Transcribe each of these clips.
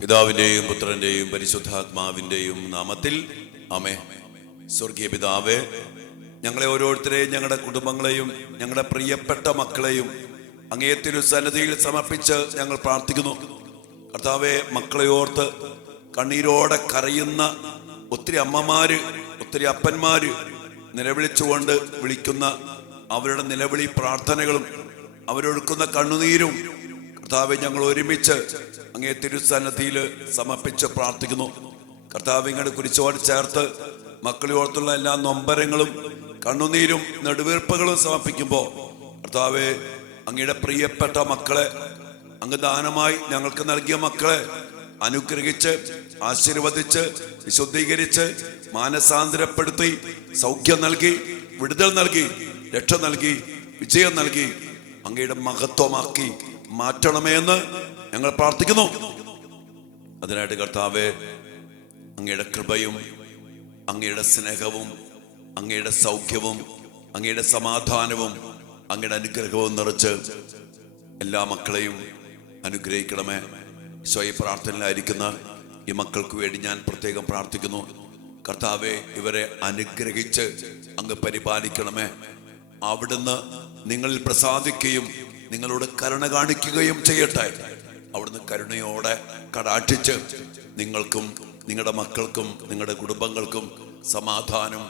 പിതാവിന്റെയും പുത്രന്റെയും പരിശുദ്ധാത്മാവിന്റെയും നാമത്തിൽ ആമേൻ. സ്വർഗീയ പിതാവേ, ഞങ്ങളെ ഓരോരുത്തരെയും, ഞങ്ങളുടെ കുടുംബങ്ങളെയും, ഞങ്ങളുടെ പ്രിയപ്പെട്ട മക്കളെയും അങ്ങേ തിരുസന്നിധിയിൽ സമർപ്പിച്ച് ഞങ്ങൾ പ്രാർത്ഥിക്കുന്നു. കർത്താവേ, മക്കളെ ഓർത്ത് കണ്ണീരോടെ കരയുന്ന ഒത്തിരി അമ്മമാര്, ഒത്തിരി അപ്പന്മാര് നിലവിളിച്ചുകൊണ്ട് വിളിക്കുന്ന അവരുടെ നിലവിളി പ്രാർത്ഥനകളും അവരൊഴുക്കുന്ന കണ്ണുനീരും കർത്താവെ ഞങ്ങൾ ഒരുമിച്ച് അങ്ങേ തിരുസന്നിധിയിൽ സമർപ്പിച്ച് പ്രാർത്ഥിക്കുന്നു. കർത്താവ് ഇങ്ങോട്ട് കുരിശോട് ചേർത്ത് മക്കളെ ഓർത്തുള്ള എല്ലാ നൊമ്പരങ്ങളും കണ്ണുനീരും നെടുവീർപ്പുകളും സമർപ്പിക്കുമ്പോൾ കർത്താവെ, അങ്ങയുടെ പ്രിയപ്പെട്ട മക്കളെ, അങ്ങ് ദാനമായി ഞങ്ങൾക്ക് നൽകിയ മക്കളെ അനുഗ്രഹിച്ച് ആശീർവദിച്ച് വിശുദ്ധീകരിച്ച് മാനസാന്തരപ്പെടുത്തി സൗഖ്യം നൽകി, വിടുതൽ നൽകി, രക്ഷ നൽകി, വിജയം നൽകി അങ്ങയുടെ മഹത്വമാക്കി മാറ്റണമേ എന്ന് ഞങ്ങൾ പ്രാർത്ഥിക്കുന്നു. അതിനായിട്ട് കർത്താവെ, അങ്ങയുടെ കൃപയും അങ്ങയുടെ സ്നേഹവും അങ്ങയുടെ സൗഖ്യവും അങ്ങയുടെ സമാധാനവും അങ്ങയുടെ അനുഗ്രഹവും നിറച്ച് എല്ലാ മക്കളെയും അനുഗ്രഹിക്കണമേ. സ്വയം പ്രാർത്ഥനയിലായിരിക്കുന്ന ഈ മക്കൾക്ക് വേണ്ടി ഞാൻ പ്രത്യേകം പ്രാർത്ഥിക്കുന്നു. കർത്താവെ, ഇവരെ അനുഗ്രഹിച്ച് അങ്ങ് പരിപാലിക്കണമേ. അവിടുന്ന് നിങ്ങളിൽ പ്രസാദിക്കുകയും നിങ്ങളോട് കരുണ കാണിക്കുകയും ചെയ്യട്ടെ. അവിടുന്ന് കരുണയോടെ കടാക്ഷിച്ച് നിങ്ങൾക്കും നിങ്ങളുടെ മക്കൾക്കും നിങ്ങളുടെ കുടുംബങ്ങൾക്കും സമാധാനം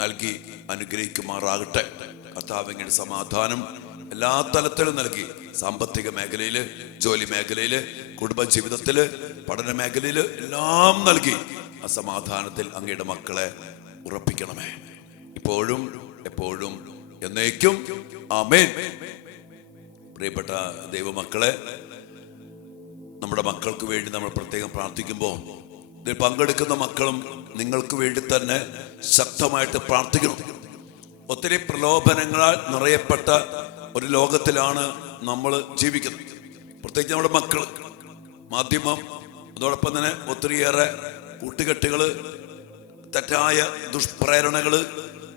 നൽകി അനുഗ്രഹിക്കുമാറാകട്ടെ. കർത്താവിന്റെ സമാധാനം എല്ലാ തലത്തിലും നൽകി, സാമ്പത്തിക മേഖലയില്, ജോലി മേഖലയില്, കുടുംബജീവിതത്തില്, പഠന മേഖലയില് എല്ലാം നൽകി ആ സമാധാനത്തിൽ അങ്ങയുടെ മക്കളെ ഉറപ്പിക്കണമേ, ഇപ്പോഴും എപ്പോഴും എന്നേക്കും. ആമേൻ. പ്രിയപ്പെട്ട ദൈവമക്കളെ, നമ്മുടെ മക്കൾക്ക് വേണ്ടി നമ്മൾ പ്രത്യേകം പ്രാർത്ഥിക്കുമ്പോൾ ഇതിൽ പങ്കെടുക്കുന്ന മക്കളും നിങ്ങൾക്ക് വേണ്ടി തന്നെ ശക്തമായിട്ട് പ്രാർത്ഥിക്കണം. ഒത്തിരി പ്രലോഭനങ്ങളാൽ നിറയപ്പെട്ട ഒരു ലോകത്തിലാണ് നമ്മൾ ജീവിക്കുന്നത്. പ്രത്യേകിച്ച് നമ്മുടെ മക്കൾ, മാധ്യമം, അതോടൊപ്പം തന്നെ ഒത്തിരിയേറെ കൂട്ടുകെട്ടുകള്, തെറ്റായ ദുഷ്പ്രേരണകള്,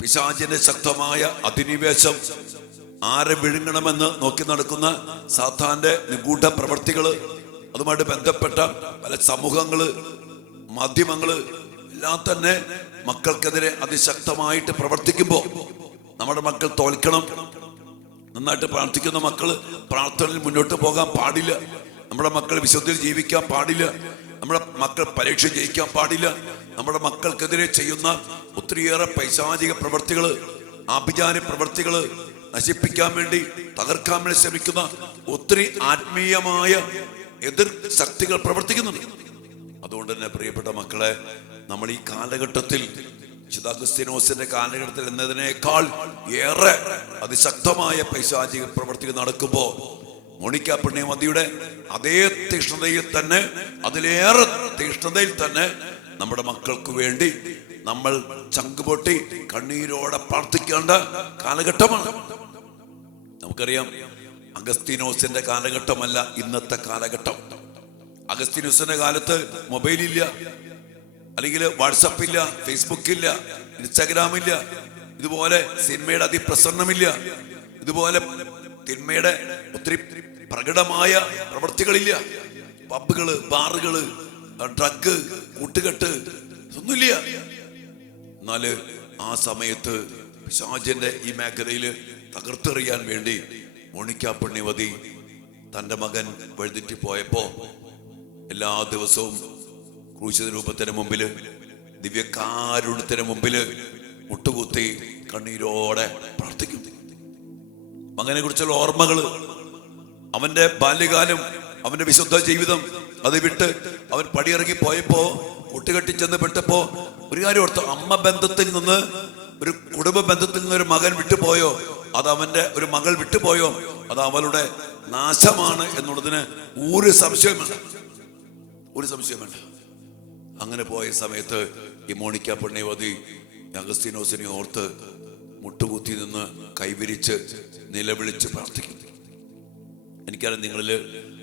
പിശാചിന്റെ ശക്തമായ അധിനിവേശം, ആരെ വിഴുങ്ങണമെന്ന് നോക്കി നടക്കുന്ന സാത്താന്റെ നിഗൂഢ പ്രവൃത്തികള്, അതുമായിട്ട് ബന്ധപ്പെട്ട പല സമൂഹങ്ങള്, മാധ്യമങ്ങള് എല്ലാം തന്നെ മക്കൾക്കെതിരെ അതിശക്തമായിട്ട് പ്രവർത്തിക്കുമ്പോൾ നമ്മുടെ മക്കൾ തോൽക്കണം. നന്നായിട്ട് പ്രാർത്ഥിക്കുന്ന മക്കള് പ്രാർത്ഥനയിൽ മുന്നോട്ട് പോകാൻ പാടില്ല. നമ്മുടെ മക്കൾ വിശുദ്ധിയിൽ ജീവിക്കാൻ പാടില്ല. നമ്മുടെ മക്കൾ പരീക്ഷ ജയിക്കാൻ പാടില്ല. നമ്മുടെ മക്കൾക്കെതിരെ ചെയ്യുന്ന ഒത്തിരിയേറെ പൈശാചിക പ്രവൃത്തികള്, ആഭിചാര പ്രവൃത്തികള്, നശിപ്പിക്കാൻ വേണ്ടി, തകർക്കാൻ വേണ്ടി ശ്രമിക്കുന്ന ഒത്തിരി ആത്മീയമായ എതിർ ശക്തികൾ പ്രവർത്തിക്കുന്നുണ്ട്. അതുകൊണ്ട് തന്നെ പ്രിയപ്പെട്ട മക്കളെ, നമ്മൾ ഈ കാലഘട്ടത്തിൽ, വിശുദ്ധ അഗസ്തീനോസിന്റെ കാലഘട്ടത്തിൽ എന്നതിനേക്കാൾ ഏറെ അതിശക്തമായ പൈശാചിക പ്രവർത്തികൾ നടക്കുമ്പോൾ മോണിക്ക പുണ്യമതിയുടെ അതേ തീഷ്ണതയിൽ തന്നെ, അതിലേറെ തീഷ്ണതയിൽ തന്നെ നമ്മുടെ മക്കൾക്ക് വേണ്ടി നമ്മൾ ചങ്കുപൊട്ടി കണ്ണീരോടെ പ്രാർത്ഥിക്കേണ്ട കാലഘട്ടമാണ്. നമുക്കറിയാം, അഗസ്തീനോസിന്റെ കാലഘട്ടമല്ല ഇന്നത്തെ കാലഘട്ടം. അഗസ്തീനോസിന്റെ കാലത്ത് മൊബൈലില്ല, അല്ലെങ്കിൽ വാട്സപ്പില്ല, ഫേസ്ബുക്കില്ല, ഇൻസ്റ്റാഗ്രാമില്ല, ഇതുപോലെ സിനിമയുടെ അതിപ്രസരണമില്ല, ഇതുപോലെ തിന്മയുടെ ഒത്തിരി പ്രകടമായ പ്രവൃത്തികളില്ല. പബ്ബുകള്, ബാറുകള്, ഡ്രഗ്, കൂട്ടുകെട്ട് ഇതൊന്നുമില്ല. എന്നാല് ആ സമയത്ത് പിശാചിന്റെ ഈ മേഖലയിൽ തകർത്തെറിയാൻ വേണ്ടി മോണിക്ക പുണ്യവതി തൻ്റെ മകൻ വഴുതിറ്റി പോയപ്പോ എല്ലാ ദിവസവും ക്രൂശിത രൂപത്തിന് മുമ്പില്, ദിവ്യകാരുണ്യത്തിന് മുമ്പില് മുട്ടുകുത്തി കണ്ണീരോടെ പ്രാർത്ഥിക്കും. മകനെ കുറിച്ചുള്ള ഓർമ്മകള്, അവന്റെ ബാല്യകാലം, അവന്റെ വിശുദ്ധ ജീവിതം അത് വിട്ട് അവൻ പടിയിറങ്ങി പോയപ്പോ, കൂട്ടുകെട്ടി ചെന്ന് പെട്ടപ്പോ ഒരു കാര്യം ഓർത്തു, അമ്മ ബന്ധത്തിൽ നിന്ന്, ഒരു കുടുംബ ബന്ധത്തിൽ നിന്ന് ഒരു മകൻ വിട്ടുപോയോ, അത് അവന്റെ ഒരു മകൾ വിട്ടുപോയോ, അത് അവളുടെ നാശമാണ് എന്നുള്ളതിന് ഒരു സംശയം വേണ്ട, ഒരു സംശയം വേണ്ട. അങ്ങനെ പോയ സമയത്ത് ഈ മോണിക്ക പുണ്യവതി അഗസ്തീനോസിനെ ഓർത്ത് മുട്ടുകുത്തി നിന്ന് കൈവിരിച്ച് നിലവിളിച്ച് പ്രാർത്ഥിക്കും. എനിക്കറിയാം, നിങ്ങളില്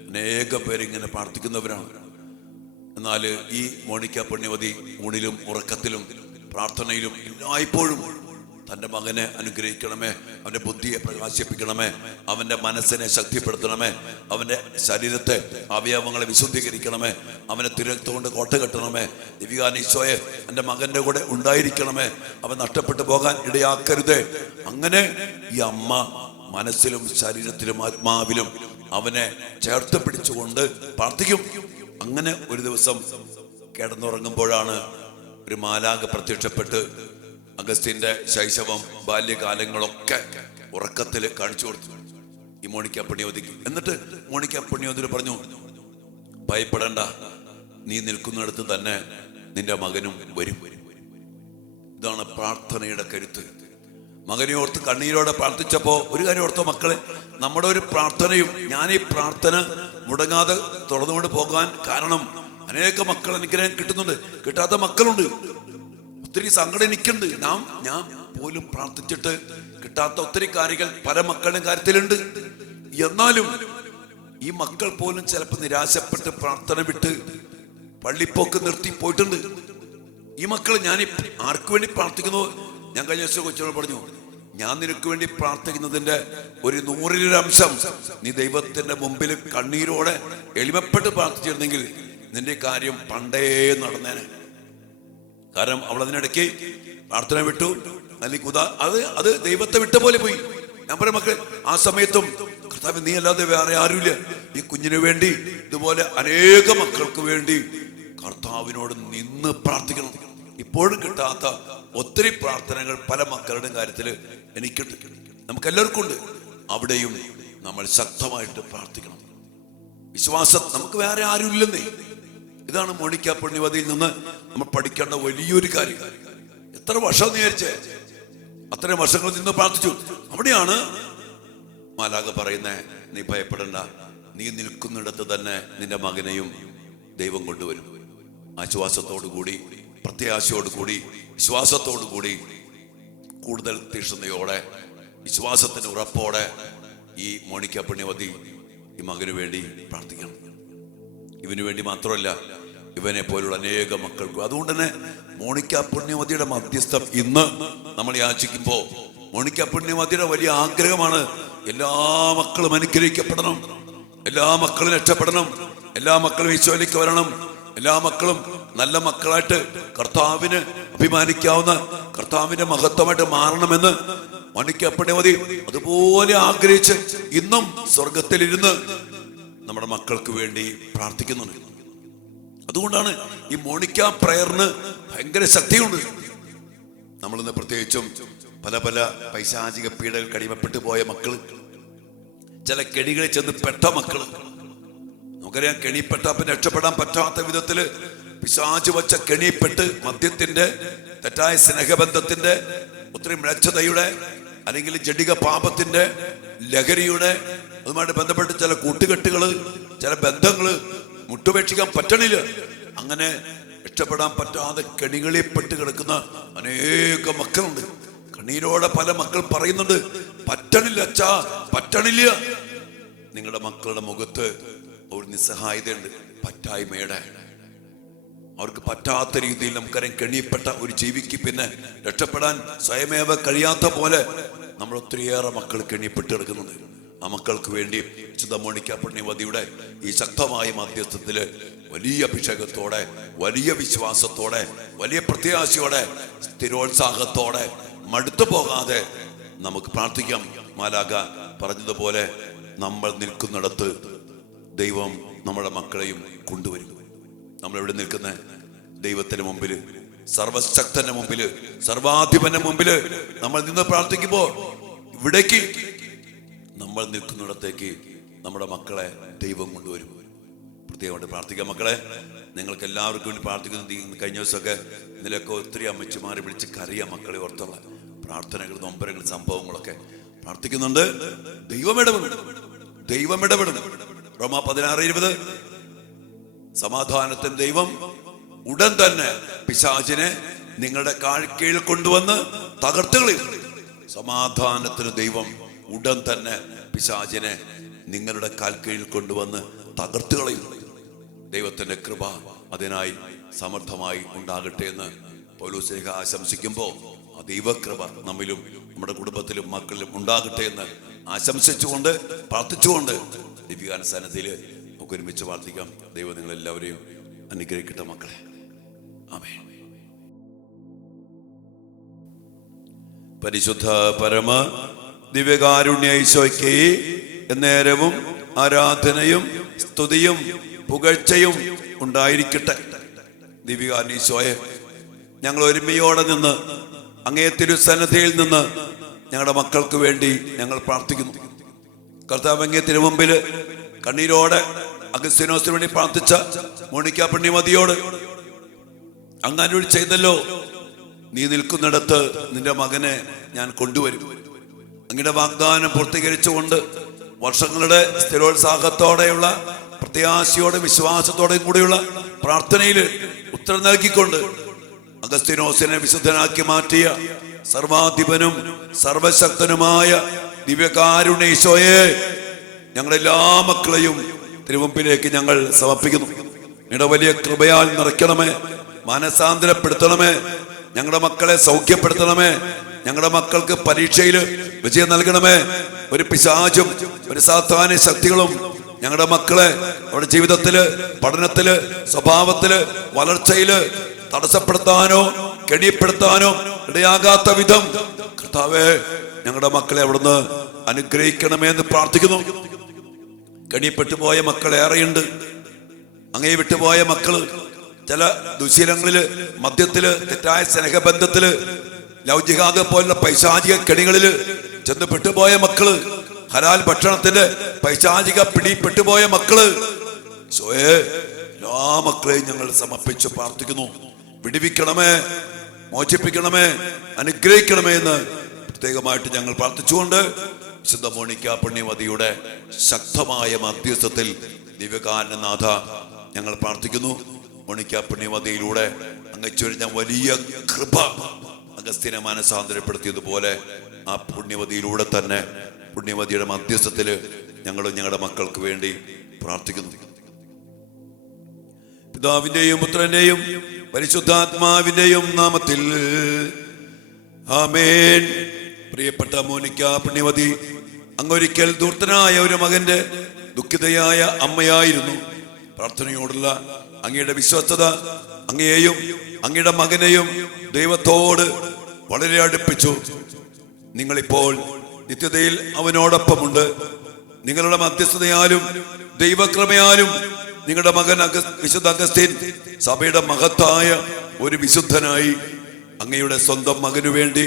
അനേകം പേര് ഇങ്ങനെ പ്രാർത്ഥിക്കുന്നവരാണ്. എന്നാൽ ഈ മോണിക്ക പുണ്യവതി ഊണിലും ഉറക്കത്തിലും പ്രാർത്ഥനയിലും എല്ലായ്പ്പോഴും തൻ്റെ മകനെ അനുഗ്രഹിക്കണമേ, അവൻ്റെ ബുദ്ധിയെ പ്രകാശിപ്പിക്കണമേ, അവൻ്റെ മനസ്സിനെ ശക്തിപ്പെടുത്തണമേ, അവൻ്റെ ശരീരത്തെ അവയവങ്ങളെ വിശുദ്ധീകരിക്കണമേ, അവനെ തിരക്തുകൊണ്ട് കോട്ട കെട്ടണമേ. ദിവ്യാനീശോയെ എൻ്റെ മകൻ്റെ കൂടെ ഉണ്ടായിരിക്കണമേ, അവൻ നഷ്ടപ്പെട്ടു പോകാൻ ഇടയാക്കരുതേ. അങ്ങനെ ഈ അമ്മ മനസ്സിലും ശരീരത്തിലും ആത്മാവിലും അവനെ ചേർത്ത് പിടിച്ചുകൊണ്ട് പ്രാർത്ഥിക്കും. അങ്ങനെ ഒരു ദിവസം കിടന്നുറങ്ങുമ്പോഴാണ് ഒരു മാലാഖ പ്രത്യക്ഷപ്പെട്ട് അഗസ്ത്യന്റെ ശൈശവം ബാല്യകാലങ്ങളൊക്കെ ഉറക്കത്തിൽ കാണിച്ചു കൊടുത്തു ഈ മോണിക്ക പുണ്യവതിക്ക്. എന്നിട്ട് മോണിക്ക പുണ്യവതി പറഞ്ഞു, ഭയപ്പെടണ്ട, നീ നിൽക്കുന്നിടത്ത് തന്നെ നിന്റെ മകനും വരും. ഇതാണ് പ്രാർത്ഥനയുടെ കരുത്ത്. മകനെ ഓർത്ത് കണ്ണീരോടെ പ്രാർത്ഥിച്ചപ്പോ ഒരു കാര്യം ഓർത്തോ മക്കളെ, നമ്മുടെ ഒരു പ്രാർത്ഥനയും ഞാൻ ഈ പ്രാർത്ഥന മുടങ്ങാതെ തുറന്നുകൊണ്ട് പോകാൻ കാരണം അനേക മക്കൾ അനുഗ്രഹം കിട്ടുന്നുണ്ട്, കിട്ടാത്ത മക്കളുണ്ട്. ഒത്തിരി സങ്കടം എനിക്കുണ്ട്. ഞാൻ പോലും പ്രാർത്ഥിച്ചിട്ട് കിട്ടാത്ത ഒത്തിരി കാര്യങ്ങൾ പല മക്കളുടെ കാര്യത്തിലുണ്ട്. എന്നാലും ഈ മക്കൾ പോലും ചിലപ്പോൾ നിരാശപ്പെട്ട് പ്രാർത്ഥന വിട്ട് പള്ളിപ്പോക്ക് നിർത്തി പോയിട്ടുണ്ട്. ഈ മക്കൾ ഞാൻ ആർക്കു വേണ്ടി പ്രാർത്ഥിക്കുന്നു? ഞാൻ കഴിഞ്ഞ ദിവസം കൊച്ചിനോട് പറഞ്ഞു, ഞാൻ നിനക്ക് വേണ്ടി പ്രാർത്ഥിക്കുന്നതിന്റെ ഒരു 100% നീ ദൈവത്തിന്റെ മുമ്പിൽ കണ്ണീരോടെ എളിമപ്പെട്ട് പ്രാർത്ഥിച്ചിരുന്നെങ്കിൽ നിന്റെ കാര്യം പണ്ടേ നടന്നേനെ. കാരണം അവൾ അതിനിടയ്ക്ക് പ്രാർത്ഥന വിട്ടു, അല്ലെങ്കിൽ അത് ദൈവത്തെ വിട്ട പോലെ പോയി. ഞാൻ പറയാം മക്കളെ, ആ സമയത്തും കർത്താവ് നീ അല്ലാതെ വേറെ ആരുമില്ല. ഈ കുഞ്ഞിന് വേണ്ടി ഇതുപോലെ അനേക മക്കൾക്ക് വേണ്ടി കർത്താവിനോട് നിന്ന് പ്രാർത്ഥിക്കണം. ഇപ്പോഴും കിട്ടാത്ത ഒത്തിരി പ്രാർത്ഥനകൾ പല മക്കളുടെയും കാര്യത്തിൽ എനിക്കുണ്ട്, നമുക്കെല്ലാവർക്കും ഉണ്ട്. അവിടെയും നമ്മൾ ശക്തമായിട്ട് പ്രാർത്ഥിക്കണം. വിശ്വാസം നമുക്ക് വേറെ ആരുമില്ലെന്നേ. ഇതാണ് മോണിക്ക പുണ്യവതിയിൽ നിന്ന് നമ്മൾ പഠിക്കേണ്ട വലിയൊരു കാര്യം. എത്ര വർഷം വിചാരിച്ചേ, അത്രയും വർഷങ്ങൾ നിന്ന് പ്രാർത്ഥിച്ചു. അവിടെയാണ് മാലാഖ പറയുന്നേ, നീ ഭയപ്പെടണ്ട, നീ നിൽക്കുന്നിടത്ത് തന്നെ നിന്റെ മകനെയും ദൈവം കൊണ്ടുവരും. ആശ്വാസത്തോടു കൂടി, പ്രത്യാശയോടു കൂടി, വിശ്വാസത്തോടു കൂടി, കൂടുതൽ തീക്ഷ്ണതയോടെ, വിശ്വാസത്തിന് ഉറപ്പോടെ ഈ മോണിക്ക പുണ്യവതി ഈ മകന് വേണ്ടി പ്രാർത്ഥിക്കണം. ഇവന് വേണ്ടി മാത്രമല്ല, ഇവനെ പോലുള്ള അനേക മക്കൾക്കും. അതുകൊണ്ട് തന്നെ മോണിക്ക പുണ്യവതിയുടെ മധ്യസ്ഥം ഇന്ന് നമ്മൾ യാചിക്കുമ്പോൾ മോണിക്ക പുണ്യവതിയുടെ വലിയ ആഗ്രഹമാണ് എല്ലാ മക്കളും അനുഗ്രഹിക്കപ്പെടണം, എല്ലാ മക്കളും രക്ഷപ്പെടണം, എല്ലാ മക്കളും ഈശോയിലേക്ക് വരണം, എല്ലാ മക്കളും നല്ല മക്കളായിട്ട് കർത്താവിന് അഭിമാനിക്കാവുന്ന കർത്താവിന്റെ മഹത്വമായിട്ട് മാറണമെന്ന് മോണിക്ക പുണ്യവതി അതുപോലെ ആഗ്രഹിച്ച് ഇന്നും സ്വർഗത്തിലിരുന്ന് നമ്മുടെ മക്കൾക്ക് വേണ്ടി പ്രാർത്ഥിക്കുന്നുണ്ട്. അതുകൊണ്ടാണ് ഈ മോണിക്ക പ്രയറിന് ഭയങ്കര ശക്തിയുണ്ട്. നമ്മളിന്ന് പ്രത്യേകിച്ചും പല പല പൈശാചിക പീഡകൾ കടിമപ്പെട്ടു പോയ മക്കൾ, ചില കെണികളിൽ ചെന്ന് പെട്ട മക്കൾ, നമുക്കറിയാം കെണിപ്പെട്ട പിന്നെ രക്ഷപ്പെടാൻ പറ്റാത്ത വിധത്തില് പിശാച് വച്ച കെണിപ്പെട്ട് മദ്യത്തിന്റെ, തെറ്റായ സ്നേഹബന്ധത്തിന്റെ, ഒത്തിരി മ്ലേച്ഛതയുടെ അല്ലെങ്കിൽ ജഡിക പാപത്തിന്റെ, ലഹരിയുടെ, അതുമായിട്ട് ബന്ധപ്പെട്ട് ചില കൂട്ടുകെട്ടുകള്, ചില ബന്ധങ്ങള് മുട്ടുപേക്ഷിക്കാൻ പറ്റണില്ല. അങ്ങനെ രക്ഷപ്പെടാൻ പറ്റാതെ കെണികളിൽപ്പെട്ട് കിടക്കുന്ന അനേക മക്കളുണ്ട്. കണ്ണീരോടെ പല മക്കൾ പറയുന്നുണ്ട്, പറ്റണില്ല അച്ഛാ, പറ്റണില്ല. നിങ്ങളുടെ മക്കളുടെ മുഖത്ത് ഒരു നിസ്സഹായതയുണ്ട്, പറ്റായ്മയുടെ. അവർക്ക് പറ്റാത്ത രീതിയിൽ നമുക്കറിയാം കെണിപ്പെട്ട ഒരു ജീവിക്ക് പിന്നെ രക്ഷപ്പെടാൻ സ്വയമേവ കഴിയാത്ത പോലെ നമ്മൾ ഒത്തിരിയേറെ മക്കൾ കെണിപ്പെട്ട് കിടക്കുന്നുണ്ട്. ആ മക്കൾക്ക് വേണ്ടി വിശുദ്ധ മോണിക്ക പുണ്യവതിയുടെ ഈ ശക്തമായ മധ്യസ്ഥത്തില് വലിയ അഭിഷേകത്തോടെ, വലിയ വിശ്വാസത്തോടെ, വലിയ പ്രത്യാശയോടെ, സ്ഥിരോത്സാഹത്തോടെ, മടുത്തു പോകാതെ നമുക്ക് പ്രാർത്ഥിക്കാം. മാലാഖ പറഞ്ഞതുപോലെ നമ്മൾ നിൽക്കുന്നിടത്ത് ദൈവം നമ്മുടെ മക്കളെയും കൊണ്ടുവരും. നമ്മളെവിടെ നിൽക്കുന്ന ദൈവത്തിന് മുമ്പില്, സർവശക്തന്റെ മുമ്പില്, സർവാധിപന്റെ മുമ്പില് നമ്മൾ നിന്ന് പ്രാർത്ഥിക്കുമ്പോ ഇവിടേക്ക് നമ്മൾ നിൽക്കുന്നിടത്തേക്ക് നമ്മുടെ മക്കളെ ദൈവം കൊണ്ടുവരും. പ്രത്യേകമായിട്ട് പ്രാർത്ഥിക്കാം മക്കളെ. നിങ്ങൾക്ക് എല്ലാവർക്കും വേണ്ടി പ്രാർത്ഥിക്കുന്ന കഴിഞ്ഞ ദിവസമൊക്കെ ഇതിലൊക്കെ ഒത്തിരി അമ്മച്ചിമാരെ വിളിച്ച് കരയാം മക്കളെ ഓർത്തുള്ള പ്രാർത്ഥനകൾ, നൊമ്പരങ്ങൾ, സംഭവങ്ങളൊക്കെ പ്രാർത്ഥിക്കുന്നുണ്ട്. ദൈവം ഇടപെടും. റോമാ 16:20 സമാധാനത്തിന് ദൈവം ഉടൻ തന്നെ പിശാചിനെ നിങ്ങളുടെ കാഴ്കീഴിൽ കൊണ്ടുവന്ന് തകർത്തുകളയും. സമാധാനത്തിന് ദൈവം ഉടൻ തന്നെ പിശാചിനെ നിങ്ങളുടെ കാൽക്കീഴിൽ കൊണ്ടുവന്ന് തകർത്തുകളയും. ദൈവത്തിന്റെ കൃപ അതിനായി സമർത്ഥമായി ഉണ്ടാകട്ടെ എന്ന് പൗലോസ് ആശംസിക്കുമ്പോൾ ആ ദൈവകൃപ നമ്മിലും നമ്മുടെ കുടുംബത്തിലും മക്കളിലും ഉണ്ടാകട്ടെ എന്ന് ആശംസിച്ചുകൊണ്ട് പ്രാർത്ഥിച്ചുകൊണ്ട് ദിവ്യാനുസരണത്തിൽ നമുക്ക് ഒരുമിച്ച് പ്രാർത്ഥിക്കാം. ദൈവം നിങ്ങളെല്ലാവരെയും അനുഗ്രഹിക്കട്ടെ മക്കളെ. ആമേൻ. പരിശുദ്ധ പരമ ദിവ്യകാരുണ്യ ഈശോയ്ക്ക് എന്നേരവും ആരാധനയും സ്തുതിയും പുകഴ്ചയും ഉണ്ടായിരിക്കട്ടെ. ദിവ്യകാരുണ്യ ഈശോയെ, ഞങ്ങൾ ഒരുമയോടെ നിന്ന് അങ്ങേ തിരുസന്നിധിയിൽ നിന്ന് ഞങ്ങളുടെ മക്കൾക്ക് വേണ്ടി ഞങ്ങൾ പ്രാർത്ഥിക്കുന്നു. കർത്താവ് അങ്ങേ തിരുമുമ്പിൽ കണ്ണീരോടെ അഗസ്തീനോസിന് വേണ്ടി പ്രാർത്ഥിച്ച മോണിക്ക പുണ്യമതിയോട് അങ്ങ് അരുളി ചെയ്തല്ലോ, നീ നിൽക്കുന്നിടത്ത് നിന്റെ മകനെ ഞാൻ കൊണ്ടുവരും. അങ്ങയുടെ വാഗ്ദാനം പൂർത്തീകരിച്ചുകൊണ്ട് വർഷങ്ങളുടെ സ്ഥിരോത്സാഹത്തോടെയുള്ള പ്രത്യാശയോടെ വിശ്വാസത്തോടെയും കൂടെയുള്ള പ്രാർത്ഥനയിൽ ഉത്തരം നൽകിക്കൊണ്ട് അഗസ്തീനോസിനെ വിശുദ്ധനാക്കി മാറ്റിയ സർവാധിപനും സർവശക്തനുമായ ദിവ്യകാരുണ്യ ഈശോയെ, ഞങ്ങളെല്ലാ മക്കളെയും തിരുമുമ്പിലേക്ക് ഞങ്ങൾ സമർപ്പിക്കുന്നു. നിങ്ങളുടെ വലിയ കൃപയാൽ നിറയ്ക്കണമേ, മാനസാന്തരപ്പെടുത്തണമേ, ഞങ്ങളുടെ മക്കളെ സൗഖ്യപ്പെടുത്തണമേ, ഞങ്ങളുടെ മക്കൾക്ക് പരീക്ഷയിൽ വിജയം നൽകണമേ. ഒരു പിശാചും ഒരു സാത്താന്യ ശക്തികളും ഞങ്ങളുടെ മക്കളെ അവരുടെ ജീവിതത്തില്, പഠനത്തില്, സ്വഭാവത്തില്, വളർച്ചയില് തടസ്സപ്പെടുത്താനോ കെണിപ്പെടുത്താനോ ഇടയാകാത്ത വിധം കർത്താവേ ഞങ്ങളുടെ മക്കളെ അവിടുന്ന് അനുഗ്രഹിക്കണമേ എന്ന് പ്രാർത്ഥിക്കുന്നു. കെണിപ്പെട്ടുപോയ മക്കൾ ഏറെയുണ്ട്. അങ്ങേ വിട്ടുപോയ മക്കള് ചില ദുശീലങ്ങളില്, മദ്യത്തില്, തെറ്റായ സ്നേഹബന്ധത്തില്, ലൗകികാത പോലുള്ള പൈശാചിക കെണികളില് ചെന്ന് പെട്ടുപോയ മക്കള്, ഹലാൽ ഭക്ഷണത്തിന്റെ പൈശാചിക പിടിപ്പെട്ടുപോയ മക്കള്, ഈശോയെ എല്ലാ മക്കളെയും ഞങ്ങൾ സമർപ്പിച്ച് പ്രാർത്ഥിക്കുന്നു. വിടുവിക്കണമേ, മോചിപ്പിക്കണമേ, അനുഗ്രഹിക്കണമേ എന്ന് പ്രത്യേകമായിട്ട് ഞങ്ങൾ പ്രാർത്ഥിച്ചുകൊണ്ട് വിശുദ്ധ മോണിക്ക പുണ്യമതിയുടെ ശക്തമായ മധ്യസ്ഥത്തിൽ ദിവ്യകാരുണ്യനാഥ ഞങ്ങൾ പ്രാർത്ഥിക്കുന്നു. മോണിക്ക പുണ്യമതിയിലൂടെ അങ്ങ് ചൊരിഞ്ഞ വലിയ കൃപ അഗസ്ത്യനെ മാനസാന്തരപ്പെടുത്തിയതുപോലെ ആ പുണ്യമതിയിലൂടെ തന്നെ പുണ്യമതിയുടെ മധ്യസ്ഥത്തില് ഞങ്ങളും ഞങ്ങളുടെ മക്കൾക്ക് വേണ്ടി പ്രാർത്ഥിക്കുന്നു. പിതാവിന്റെയും പുത്രന്റെയും പരിശുദ്ധാത്മാവിന്റെയും നാമത്തിൽ ആമേൻ. പ്രിയപ്പെട്ട മോനിക്ക പുണ്യമതി, അങ്ങൊരിക്കൽ ധൂർത്തനായ ഒരു മകന്റെ ദുഃഖിതയായ അമ്മയായിരുന്നു. പ്രാർത്ഥനയോടുള്ള അങ്ങയുടെ വിശ്വസ്തത അങ്ങയെയും അങ്ങയുടെ മകനെയും ദൈവത്തോട് വളരെ അടുപ്പിച്ചു. നിങ്ങളിപ്പോൾ നിത്യതയിൽ അവനോടൊപ്പമുണ്ട്. നിങ്ങളുടെ മധ്യസ്ഥതയാലും ദൈവകൃപയാലും നിങ്ങളുടെ മകൻ വിശുദ്ധ അഗസ്തീൻ സഭയുടെ മഹത്തായ ഒരു വിശുദ്ധനായി അങ്ങയുടെ സ്വന്തം മകനു വേണ്ടി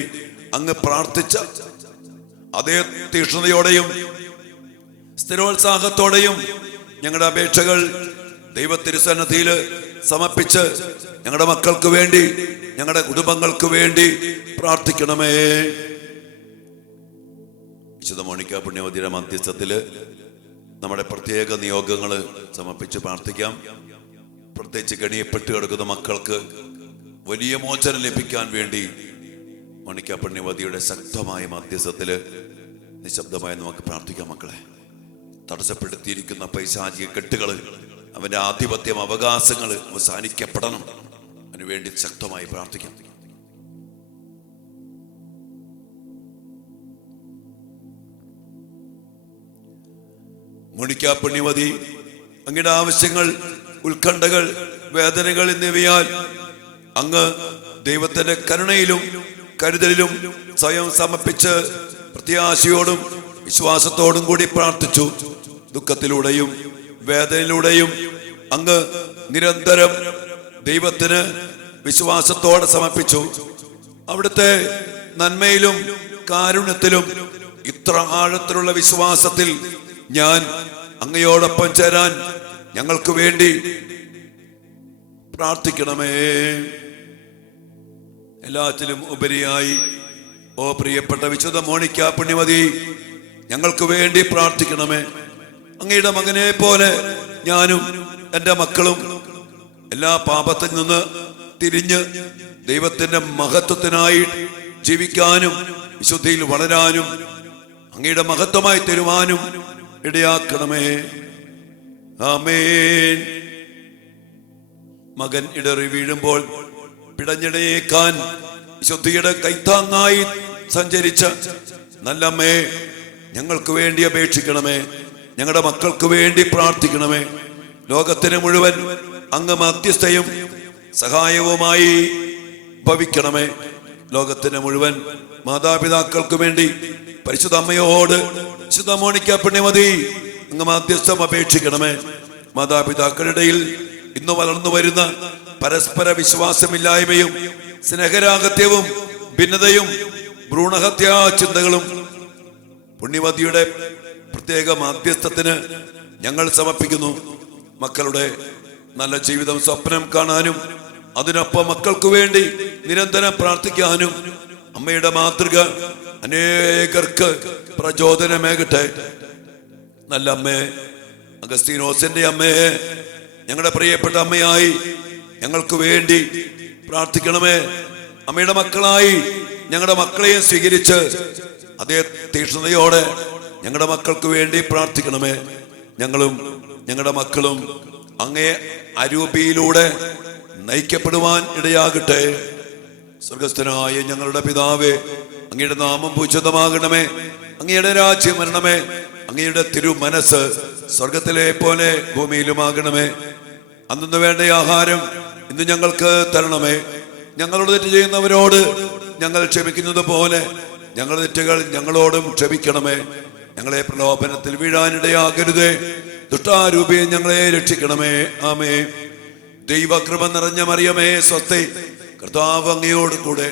അങ്ങ് പ്രാർത്ഥിച്ച അതേ തീക്ഷ്ണതയോടെയും സ്ഥിരോത്സാഹത്തോടെയും ഞങ്ങളുടെ അപേക്ഷകൾ ദൈവത്തിരുസന്നിധിയിൽ സമർപ്പിച്ച് ഞങ്ങളുടെ മക്കൾക്ക് വേണ്ടി, ഞങ്ങളുടെ കുടുംബങ്ങൾക്ക് വേണ്ടി പ്രാർത്ഥിക്കണമേ. വിശുദ്ധ മോണിക്ക പുണ്യമതിയുടെ മധ്യസ്ഥത്തില് നമ്മുടെ പ്രത്യേക നിയോഗങ്ങൾ സമർപ്പിച്ച് പ്രാർത്ഥിക്കാം. പ്രത്യേകിച്ച് കെണിയപ്പെട്ട് കിടക്കുന്ന മക്കൾക്ക് വലിയ മോചനം ലഭിക്കാൻ വേണ്ടി മോണിക്ക പുണ്യമതിയുടെ ശക്തമായ മധ്യസ്ഥത്തില് നിശബ്ദമായി നമുക്ക് പ്രാർത്ഥിക്കാം. മക്കളെ, തടസ്സപ്പെടുത്തിയിരിക്കുന്ന പൈശാചിക കെട്ടുകള്, അവന്റെ ആധിപത്യം, അവകാശങ്ങൾ അവസാനിക്കപ്പെടണം. അതിനുവേണ്ടി ശക്തമായി പ്രാർത്ഥിക്കാം. മോണിക്ക പുണ്യമതി, അങ്ങയുടെ ആവശ്യങ്ങൾ, ഉത്കണ്ഠകൾ, വേദനകൾ എന്നിവയാൽ അങ്ങ് ദൈവത്തിന്റെ കരുണയിലും കരുതലിലും സ്വയം സമർപ്പിച്ച് പ്രത്യാശയോടും വിശ്വാസത്തോടും കൂടി പ്രാർത്ഥിച്ചു. ദുഃഖത്തിലൂടെയും വേദനയിലൂടെയും അങ്ങ് നിരന്തരം ദൈവത്തിന് വിശ്വാസത്തോടെ സമർപ്പിച്ചു. അവിടുത്തെ നന്മയിലും കാരുണ്യത്തിലും ഇത്ര ആഴത്തിലുള്ള വിശ്വാസത്തിൽ ഞാൻ അങ്ങയോടൊപ്പം ചേരാൻ ഞങ്ങൾക്ക് വേണ്ടി പ്രാർത്ഥിക്കണമേ. എല്ലാത്തിലും ഉപരിയായി ഓ പ്രിയപ്പെട്ട വിശുദ്ധ മോണിക്ക പുണ്യമതി, ഞങ്ങൾക്ക് വേണ്ടി പ്രാർത്ഥിക്കണമേ. അങ്ങയുടെ മകനെ പോലെ ഞാനും എൻ്റെ മക്കളും എല്ലാ പാപത്തിൽ നിന്ന് തിരിഞ്ഞ് ദൈവത്തിന്റെ മഹത്വത്തിനായി ജീവിക്കാനും വിശുദ്ധിയിൽ വളരാനും അങ്ങയുടെ മഹത്വമായി തരുവാനും ഇടയാക്കണമേ. ആമേൻ. മകൻ ഇടറി വീഴുമ്പോൾ പിടഞ്ഞിടയേക്കാൻ വിശുദ്ധിയുടെ കൈത്താങ്ങായി സഞ്ചരിച്ച നല്ലമ്മേ, ഞങ്ങൾക്ക് വേണ്ടി അപേക്ഷിക്കണമേ. ഞങ്ങളുടെ മക്കൾക്ക് വേണ്ടി പ്രാർത്ഥിക്കണമേ. ലോകത്തിന് മുഴുവൻ അങ്ങ് മധ്യസ്ഥയും സഹായവുമായി ഭവിക്കണമേ. ലോകത്തിന് മുഴുവൻ മാതാപിതാക്കൾക്ക് വേണ്ടി പരിശുദ്ധ അമ്മയോട് വിശുദ്ധ മോണിക്ക പുണ്യമതി അങ്ങ് മധ്യസ്ഥം അപേക്ഷിക്കണമേ. മാതാപിതാക്കളുടെ ഇടയിൽ ഇന്ന് വളർന്നു വരുന്ന പരസ്പര വിശ്വാസമില്ലായ്മയും സ്നേഹരാഗത്യവും ഭിന്നതയും ഭ്രൂണഹത്യാ ചിന്തകളും പുണ്യവതിയുടെ പ്രത്യേക മാധ്യസ്ഥത്തിന് ഞങ്ങൾ സമർപ്പിക്കുന്നു. മക്കളുടെ നല്ല ജീവിതം സ്വപ്നം കാണാനും അതിനൊപ്പം മക്കൾക്ക് വേണ്ടി നിരന്തരം പ്രാർത്ഥിക്കാനും അമ്മയുടെ മാതൃക അനേകർക്ക് പ്രചോദനമേകട്ടെ. നല്ല അമ്മേ, അഗസ്തീനോസിന്റെ അമ്മയെ ഞങ്ങളുടെ പ്രിയപ്പെട്ട അമ്മയായി ഞങ്ങൾക്ക് വേണ്ടി പ്രാർത്ഥിക്കണമേ. അമ്മയുടെ മക്കളായി ഞങ്ങളുടെ മക്കളെയും സ്വീകരിച്ച് അതേ തീക്ഷ്ണതയോടെ ഞങ്ങളുടെ മക്കൾക്ക് വേണ്ടി പ്രാർത്ഥിക്കണമേ. ഞങ്ങളും ഞങ്ങളുടെ മക്കളും അങ്ങേ അരൂപിയിലൂടെ നയിക്കപ്പെടുവാൻ ഇടയാകട്ടെ. സ്വർഗസ്ഥനായ ഞങ്ങളുടെ പിതാവേ, അങ്ങയുടെ നാമം പൂജിതമാകണമേ. അങ്ങയുടെ രാജ്യം വരണമേ. അങ്ങയുടെ തിരുമനസ് സ്വർഗത്തിലെ പോലെ ഭൂമിയിലുമാകണമേ. അന്നു വേണ്ട ആഹാരം ഇന്ന് ഞങ്ങൾക്ക് തരണമേ. ഞങ്ങളോട് തെറ്റ് ചെയ്യുന്നവരോട് ഞങ്ങൾ ക്ഷമിക്കുന്നത് പോലെ ഞങ്ങളുടെ തെറ്റുകൾ ഞങ്ങളോടും ക്ഷമിക്കണമേ. ഞങ്ങളെ പ്രലോഭനത്തിൽ വീഴാനിടയാകരുതേ. ദുഷ്ടാരൂപിയെ ഞങ്ങളെ രക്ഷിക്കണമേ. ആമേ. ദൈവകൃപ നിറഞ്ഞ മറിയമേ, സ്വസ്തി. കർത്താവ് അങ്ങയോട് കൂടെ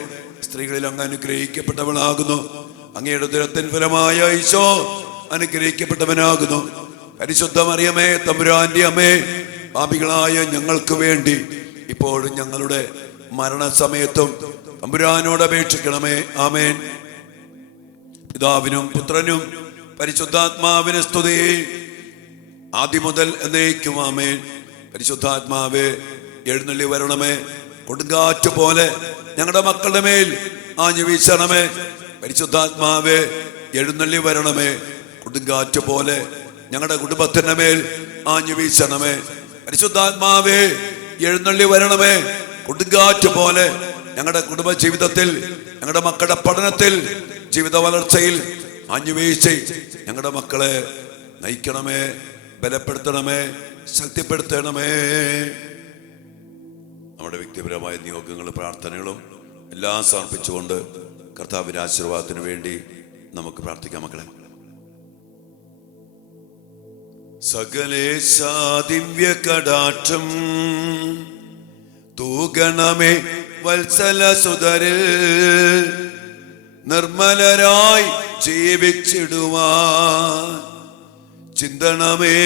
സ്ത്രീകളിൽ അങ്ങ് അനുഗ്രഹിക്കപ്പെട്ടവളാകുന്നു. അങ്ങയുടെ ഉദരത്തിൻ ഫലമായ ഈശോ അനുഗ്രഹിക്കപ്പെട്ടവനാകുന്നു. പരിശുദ്ധ മറിയമേ, തമ്പുരാന്റെ അമ്മേ, പാപികളായ ഞങ്ങൾക്ക് വേണ്ടി ഇപ്പോഴും ഞങ്ങളുടെ മരണസമയത്തും തമ്പുരാനോട് അപേക്ഷിക്കണമേ. ആമേൻ. പിതാവിനും പുത്രനും പരിശുദ്ധാത്മാവിന് സ്തുതി, ആദ്യം മുതൽ എന്നേക്കും. ആമേൻ. പരിശുദ്ധാത്മാവേ, എഴുന്നള്ളി വരണമേ. കൊടുങ്കാറ്റ് പോലെ ഞങ്ങളുടെ മക്കളുടെ മേൽ ആഞ്ഞു വീശണമേ. പരിശുദ്ധാത്മാവേ, എഴുന്നള്ളി വരണമേ. കൊടുങ്കാറ്റ് പോലെ ഞങ്ങളുടെ കുടുംബത്തിന്റെ മേൽ ആഞ്ഞു വീശണമേ. പരിശുദ്ധാത്മാവേ, എഴുന്നള്ളി വരണമേ. കൊടുങ്കാറ്റ് പോലെ ഞങ്ങളുടെ കുടുംബ ജീവിതത്തിൽ, ഞങ്ങളുടെ മക്കളുടെ പഠനത്തിൽ, ജീവിത വളർച്ചയിൽ ആഞ്ഞു വീശി ഞങ്ങളുടെ മക്കളെ നയിക്കണമേ, ബലപ്പെടുത്തണമേ, ശക്തിപ്പെടുത്തണമേ. നമ്മുടെ വ്യക്തിപരമായ നിയോഗങ്ങളും പ്രാർത്ഥനകളും എല്ലാം സമർപ്പിച്ചുകൊണ്ട് കർത്താവിന്റെ ആശീർവാദത്തിന് വേണ്ടി നമുക്ക് പ്രാർത്ഥിക്കാം. മക്കളെ, സകലേശ ദിവ്യ കടാക്ഷം തൂകണമേ വത്സല സുതരിൽ, നിർമ്മലരായി ജീവിച്ചിടുവാൻ ചിന്തണമേ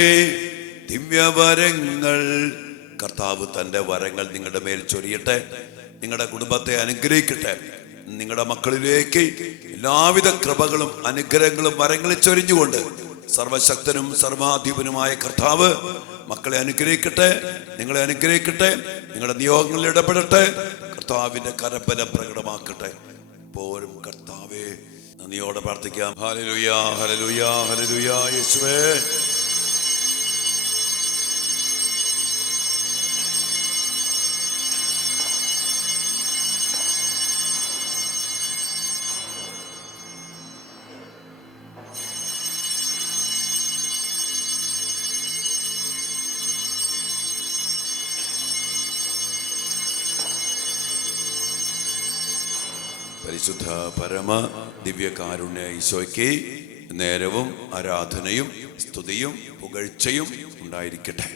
ദിവ്യവരങ്ങൾ. കർത്താവ് തൻ്റെ വരങ്ങൾ നിങ്ങളുടെ മേൽ ചൊരിയട്ടെ. നിങ്ങളുടെ കുടുംബത്തെ അനുഗ്രഹിക്കട്ടെ. നിങ്ങളുടെ മക്കളിലേക്ക് എല്ലാവിധ കൃപകളും അനുഗ്രഹങ്ങളും വരങ്ങളിൽ ചൊരിഞ്ഞുകൊണ്ട് സർവശക്തനും സർവാധിപനുമായ കർത്താവ് മക്കളെ അനുഗ്രഹിക്കട്ടെ, നിങ്ങളെ അനുഗ്രഹിക്കട്ടെ, നിങ്ങളുടെ നിയോഗങ്ങളിൽ ഇടപെടട്ടെ. കർത്താവിന്റെ കരബലം പ്രകടമാക്കട്ടെ. എപ്പോഴും കർത്താവേ നന്ദിയോടെ പ്രാർത്ഥിക്കാം. Hallelujah, hallelujah, hallelujah. യേശുവേ, പരിശുദ്ധ പരമ ദിവ്യകാരുണ്യ ഈശോയ്ക്ക് നേരവും ആരാധനയും സ്തുതിയും പുകഴ്ചയും ഉണ്ടായിരിക്കട്ടെ.